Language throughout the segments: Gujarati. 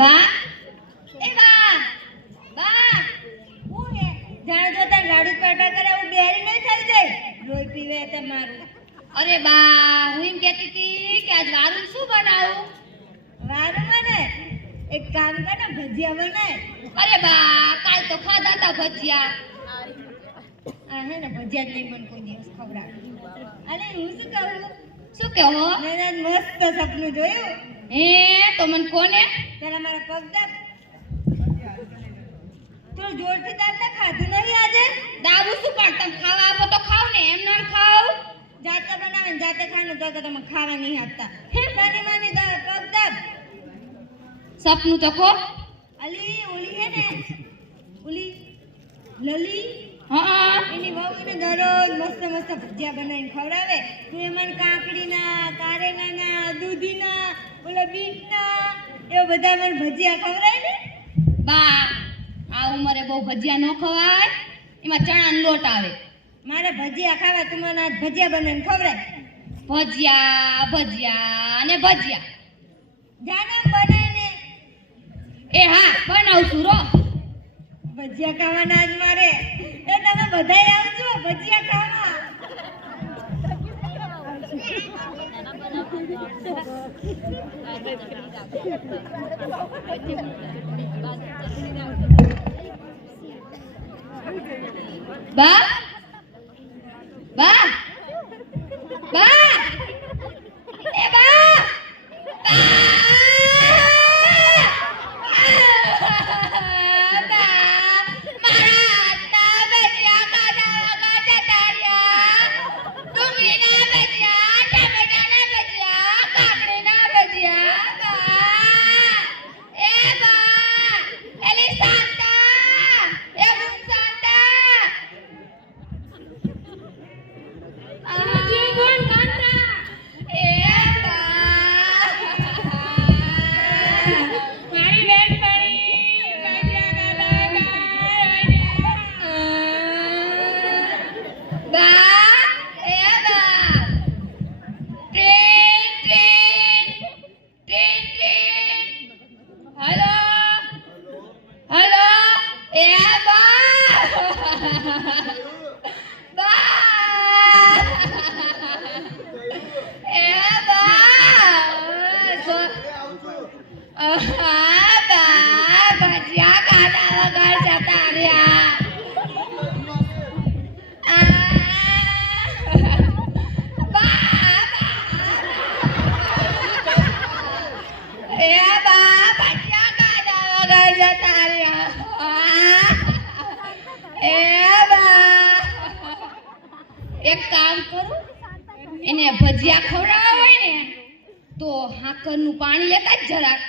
બા એ બા બા હું હે જાણે જો તને રાડુ પેટા કરે હું બેરી નહીં થઈ જાય લોહી પીવે તે મારું. અરે બા હું એમ કહેતી હતી કે આજ વારું શું બનાવું? વારું મને એક કામ કર ને ભજીયા બનાય. અરે બા કાલ તો ખાધા હતા ભજીયા. આ હે ને ભજીયા નહીં મને કોઈ દિવસ ખવડાવે. અરે હું શું કહું? શું કહો? મેં મસ્ત સપનું જોયું. હે તો મને કોને? તેરા મારા પગ દાબ. તું જોરથી દાબ ને ખાધું નહીં આજે? દાબુ શું પણ તમે ખાવા આપો તો ખાવ ને એમ ના ખાવ. જાતે બનાવે ને જાતે ખાવાનું તો કે તમે ખાવા નહીં આપતા. હે માની માની દાબ પગ દાબ. સપનું તો કો. અલી ઓલી હે ને ઓલી લલી હા એની વહુ એને દરરોજ મસ્ત મસ્ત ભજીયા બનાવીને ખવડાવે. તું એ મને કાકડીના કારેલાના દૂધીના ઓલા બીટના એવા બધા મને ભજીયા ખવડાવે ને. બા આ ઉંમરે બહુ ભજીયા ન ખવાય, એમાં ચણાનો લોટ આવે. મારે ભજીયા ખાવા તું મને આજ ભજીયા બનાવીને ખવડાવ. ભજીયા ભજીયા ને ભજીયા જાને બનાવીને. એ હા બનાવશું રો. ભજીયા ખાવાના આજ મારે. એ તમે બધાય આવજો ભજીયા ખાવા. બા બા બા એ બા એક કામ કરું એને ભજીયા ખવડાવવા હોય ને તો હાકરનું પાણી લેતા જ જરાક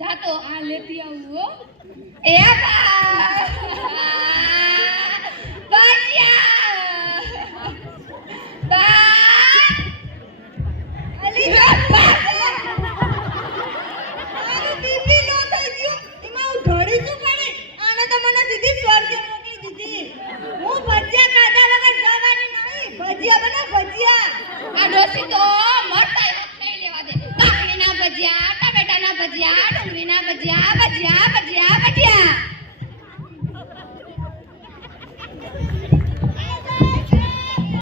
જાતો આ લેતી આવું હો. એ ભજીયા બા અલી મારું બીપી લો થઈ ગયું એમાં હું ઢળી છું પણ આને તો મને સીધી સ્વર્ગે મોકલી દીધી. હું ભજીયા ખાધા વગર જવાની નહીં. ભજીયા બના ભજીયા. આ ડોસી તો મરતા ખાઈ લેવા દે. કાકડીના ભજીયા, ટમેટાના ભજીયા, ડુંગળીના ભજીયા, ભજીયા ભજીયા